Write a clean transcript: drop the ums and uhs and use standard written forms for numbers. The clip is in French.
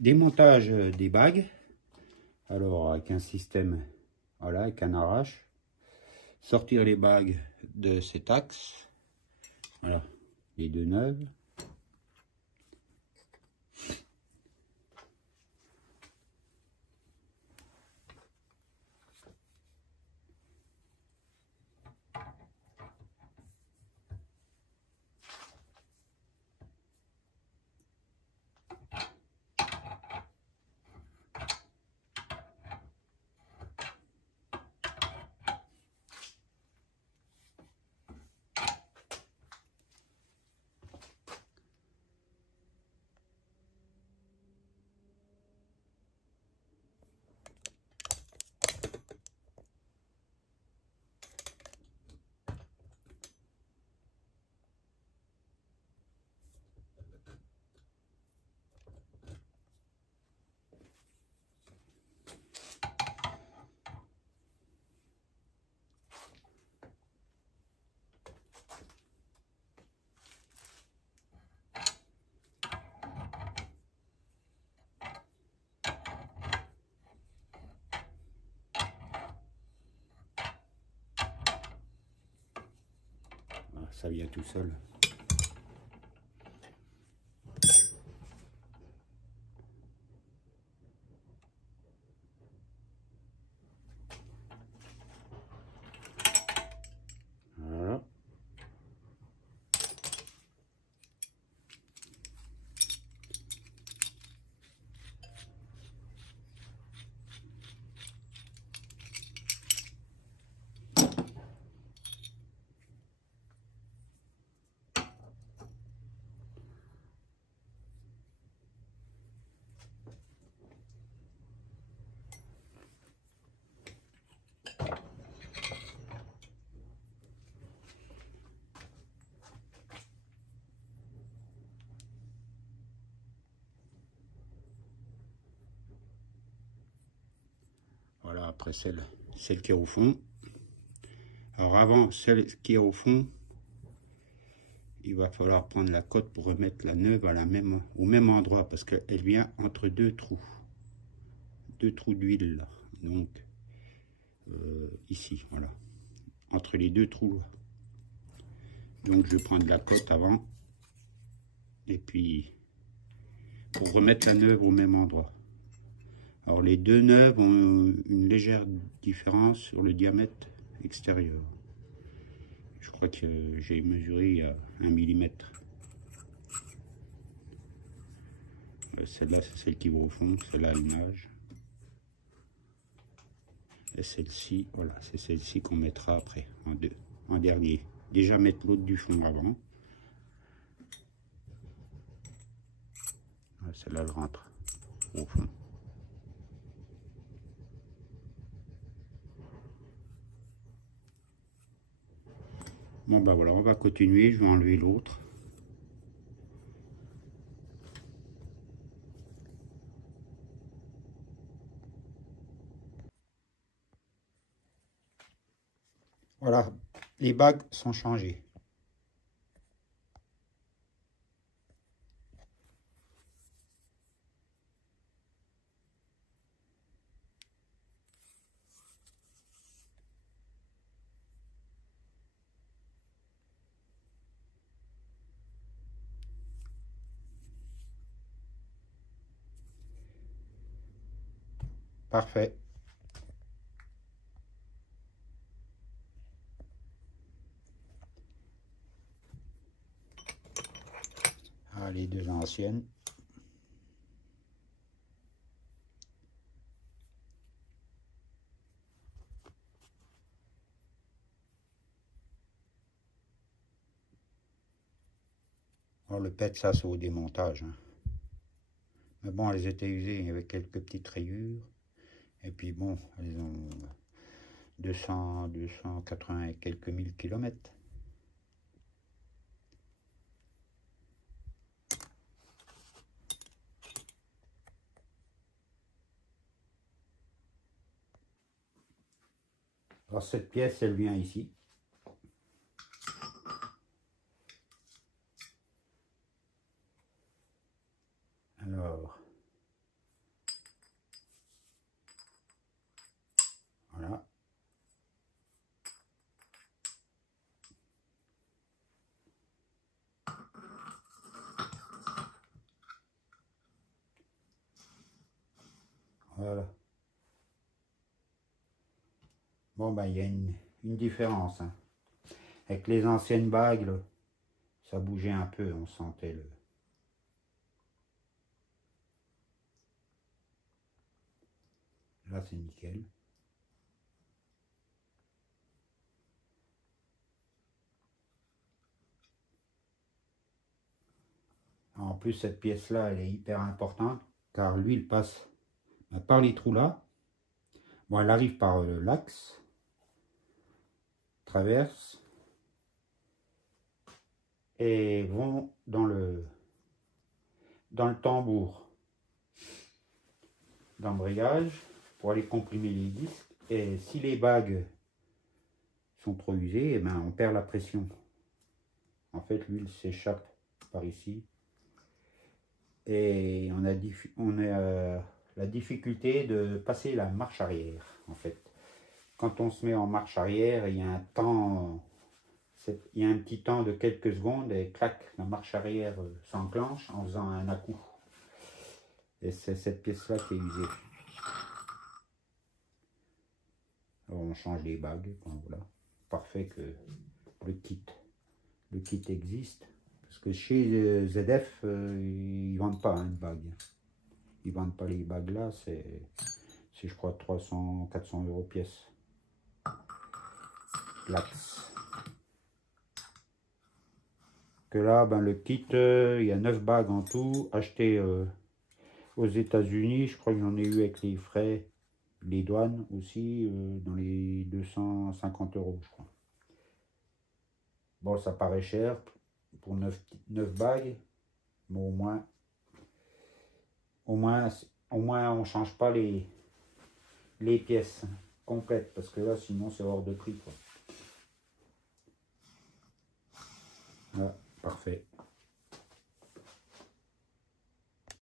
Démontage des bagues. Alors avec un système, voilà, avec un arrache. Sortir les bagues de cet axe. Voilà, les deux neuves. Ça vient tout seul. Voilà. Voilà, après celle qui est au fond. Alors avant celle qui est au fond, il va falloir prendre la cote pour remettre la neuve à au même endroit parce qu'elle vient entre deux trous d'huile là. Donc ici, voilà, entre les deux trous là. Donc je vais prendre la cote avant et puis pour remettre la neuve au même endroit. Alors les deux neuves ont une légère différence sur le diamètre extérieur. Je crois que j'ai mesuré à 1 mm. Celle-là, c'est celle qui va au fond, c'est là l'image. Et celle-ci, voilà, c'est celle-ci qu'on mettra après, en dernier. Déjà mettre l'autre du fond avant. Celle-là, elle rentre au fond. Bon, ben voilà, on va continuer. Je vais enlever l'autre. Voilà, les bagues sont changées. Parfait. Ah, les deux anciennes. Alors le pet, ça c'est au démontage. Hein. Mais bon, elles étaient usées avec quelques petites rayures. Et puis bon, elles ont 280 et quelques mille kilomètres. Alors cette pièce, elle vient ici. Alors, Voilà. Bon, ben, il y a une différence. Hein. Avec les anciennes bagues, là, ça bougeait un peu, on sentait le... Là, c'est nickel. En plus, cette pièce-là, elle est hyper importante, car l'huile passe par les trous là. Bon, elle arrive par l'axe, traverse, et vont dans le tambour d'embrayage pour aller comprimer les disques. Et si les bagues sont trop usées, eh ben, on perd la pression. En fait, l'huile s'échappe par ici. Et on a la difficulté de passer la marche arrière, en fait. Quand on se met en marche arrière, il y a un temps, il y a un petit temps de quelques secondes et clac, la marche arrière s'enclenche en faisant un à-coup. Et c'est cette pièce-là qui est usée. Alors on change les bagues, bon, voilà. Parfait que le kit existe. Parce que chez ZF, ils vendent pas une bague. Ils vendent pas les bagues là, c'est je crois 300-400 € pièce. L'axe. Que là, ben, le kit, il y a 9 bagues en tout, acheté aux États-Unis. Je crois que j'en ai eu avec les frais, les douanes aussi, dans les 250 €, je crois. Bon, ça paraît cher pour 9 bagues, mais au moins on change pas les pièces complètes, parce que là, sinon, c'est hors de prix, quoi. Voilà, parfait.